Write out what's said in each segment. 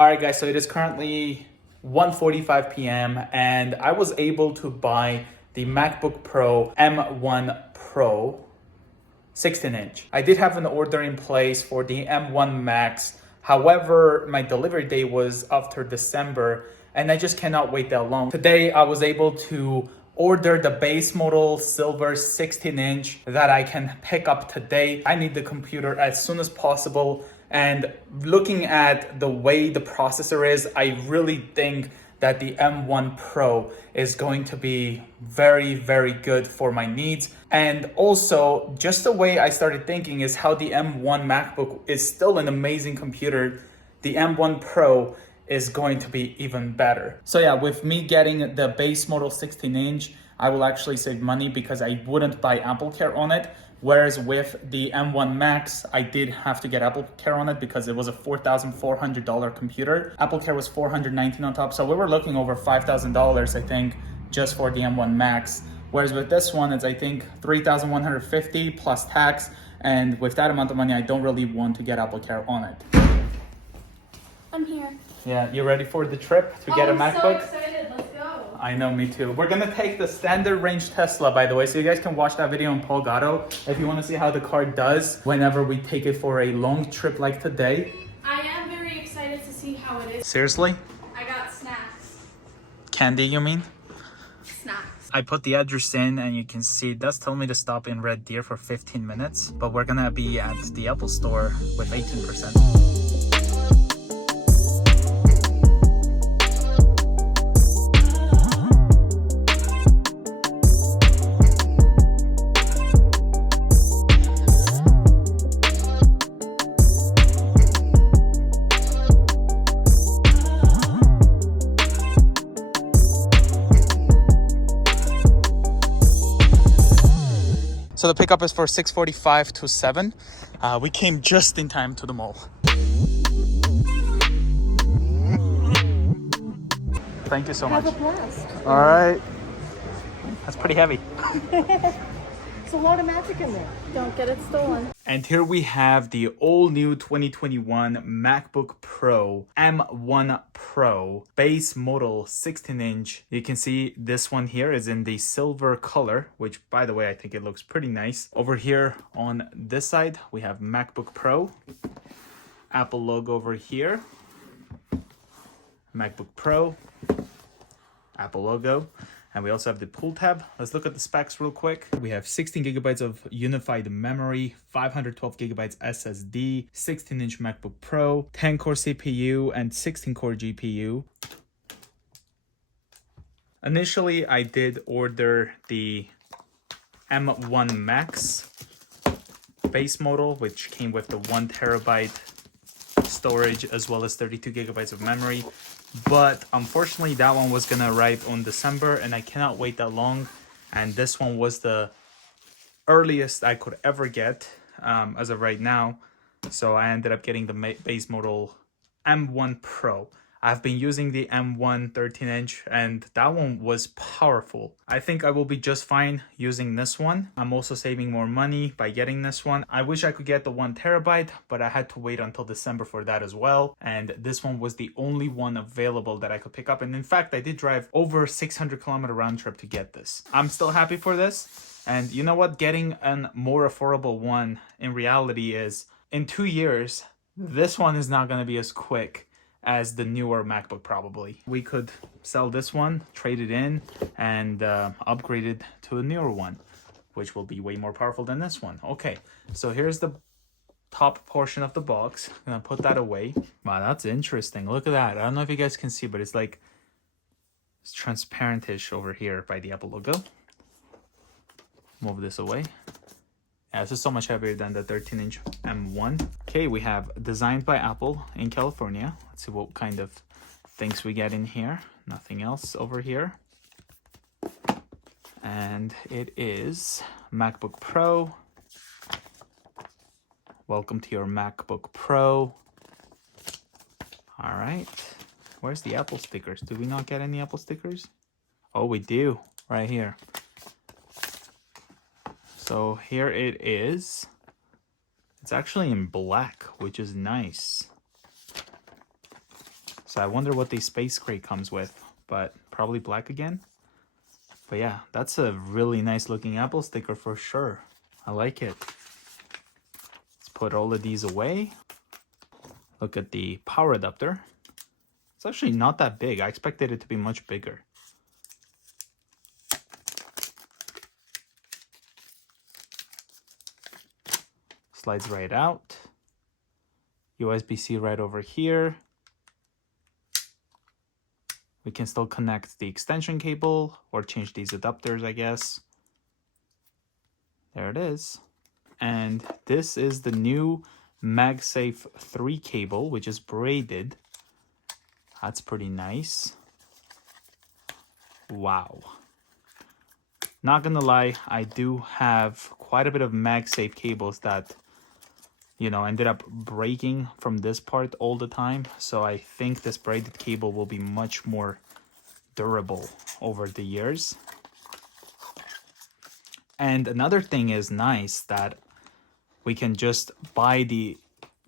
All right, guys, so it is currently 1:45 p.m. and I was able to buy the MacBook Pro M1 Pro 16-inch. I did have an order in place for the M1 Max. However, my delivery date was after December and I just cannot wait that long. Today, I was able to order the base model silver 16-inch that I can pick up today. I need the computer as soon as possible. And looking at the way the processor is, I really think that the M1 Pro is going to be very, very good for my needs. And also, just the way I started thinking is how the M1 MacBook is still an amazing computer. The M1 Pro is going to be even better. So yeah, with me getting the base model 16-inch, I will actually save money because I wouldn't buy AppleCare on it. Whereas with the M1 Max, I did have to get AppleCare on it because it was a $4,400 computer. AppleCare was $419 on top, so we were looking over $5,000, I think, just for the M1 Max. Whereas with this one, it's I think $3,150 plus tax, and with that amount of money, I don't really want to get AppleCare on it. I'm here. Yeah, you ready for the trip to get a MacBook? I'm so excited. Let's go. I know, me too. We're gonna take the standard range Tesla, by the way, so you guys can watch that video on Paul Gatto if you want to see how the car does whenever we take it for a long trip like today. I am very excited to see how it is. Seriously? I got snacks. Candy, you mean? Snacks. I put the address in and you can see it does tell me to stop in Red Deer for 15 minutes, but we're gonna be at the Apple store with 18%. So the pickup is for 6:45 to 7. We came just in time to the mall. Thank you so much. Have a blast. All right. That's pretty heavy. It's a lot of magic in there. Don't get it stolen. And here we have the all-new 2021 MacBook Pro M1 Pro base model 16-inch. You can see this one here is in the silver color, which by the way, I think it looks pretty nice. Over here on this side, we have MacBook Pro, Apple logo over here, MacBook Pro, Apple logo. And we also have the pull tab. Let's look at the specs real quick. We have 16 gigabytes of unified memory, 512 gigabytes SSD, 16-inch MacBook Pro, 10-core CPU, and 16-core GPU. Initially, I did order the M1 Max base model, which came with the 1 terabyte storage as well as 32 gigabytes of memory. But unfortunately, that one was gonna arrive on December and I cannot wait that long. And this one was the earliest I could ever get as of right now. So I ended up getting the base model M1 Pro. I've been using the M1 13-inch and that one was powerful. I think I will be just fine using this one. I'm also saving more money by getting this one. I wish I could get the 1 terabyte, but I had to wait until December for that as well. And this one was the only one available that I could pick up. And in fact, I did drive over 600-kilometer round trip to get this. I'm still happy for this. And you know what? Getting a more affordable one in reality is in 2 years, this one is not going to be as quick as the newer MacBook probably. We could sell this one, trade it in, and upgrade it to a newer one, which will be way more powerful than this one. Okay, so here's the top portion of the box. I'm gonna put that away. Wow, that's interesting. Look at that. I don't know if you guys can see, but it's like it's transparent-ish over here by the Apple logo. Move this away. Yeah, this is so much heavier than the 13-inch M1. Okay, we have designed by Apple in California. Let's see what kind of things we get in here. Nothing else over here. And it is MacBook Pro. Welcome to your MacBook Pro. All right. Where's the Apple stickers? Do we not get any Apple stickers? Oh, we do. Right here. So here it is. It's actually in black, which is nice. So I wonder what the space gray comes with, but probably black again. But yeah, that's a really nice looking Apple sticker for sure. I like it. Let's put all of these away. Look at the power adapter. It's actually not that big. I expected it to be much bigger. Slides right out. USB-C right over here. We can still connect the extension cable or change these adapters, I guess. There it is. And this is the new MagSafe 3 cable, which is braided. That's pretty nice. Wow. Not gonna lie, I do have quite a bit of MagSafe cables that, you know, ended up breaking from this part all the time. So I think this braided cable will be much more durable over the years. And another thing is nice that we can just buy the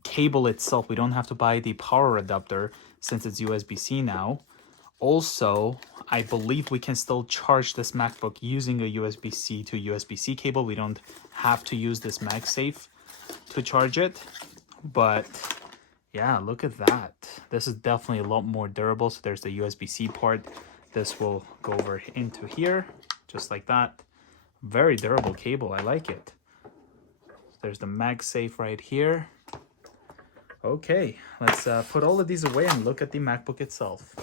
cable itself. We don't have to buy the power adapter since it's USB-C now. Also, I believe we can still charge this MacBook using a USB-C to USB-C cable. We don't have to use this MagSafe to charge it. But yeah, look at that. This is definitely a lot more durable. So there's the USB-C part. This will go over into here, just like that. Very durable cable. I like it. There's the MagSafe right here. Okay, let's put all of these away and look at the MacBook itself.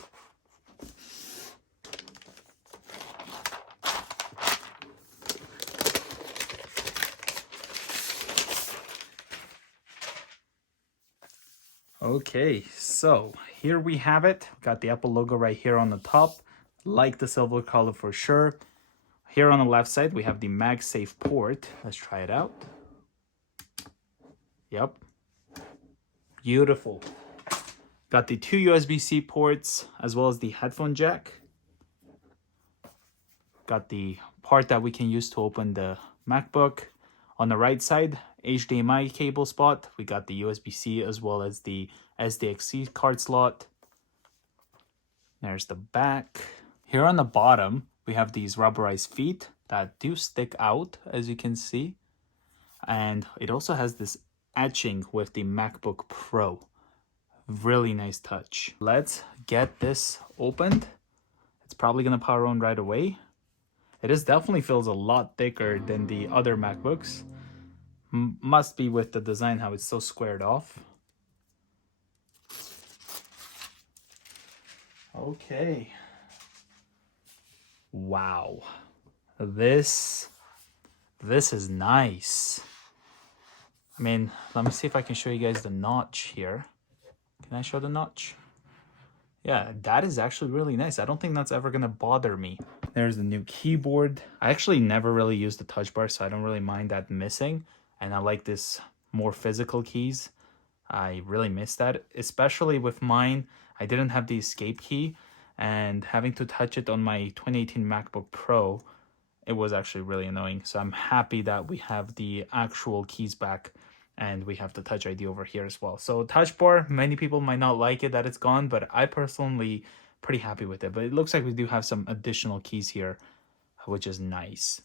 Okay, so here we have it. Got the Apple logo right here on the top. Like the silver color for sure. Here on the left side, we have the MagSafe port. Let's try it out. Yep. Beautiful. Got the two USB-C ports as well as the headphone jack. Got the part that we can use to open the MacBook. On the right side, HDMI cable spot. We got the USB-C as well as the SDXC card slot. There's the back. Here on the bottom, we have these rubberized feet that do stick out, as you can see. And it also has this etching with the MacBook Pro. Really nice touch. Let's get this opened. It's probably gonna power on right away. It is definitely feels a lot thicker than the other MacBooks. Must be with the design, how it's so squared off. Okay. Wow. This is nice. I mean, let me see if I can show you guys the notch here. Can I show the notch? Yeah, that is actually really nice. I don't think that's ever gonna bother me. There's the new keyboard. I actually never really used the touch bar, so I don't really mind that missing. And I like this more physical keys. I really miss that, especially with mine. I didn't have the escape key, and having to touch it on my 2018 MacBook Pro, it was actually really annoying. So I'm happy that we have the actual keys back and we have the Touch ID over here as well. So touch bar, many people might not like it that it's gone, but I personally pretty happy with it. But it looks like we do have some additional keys here, which is nice.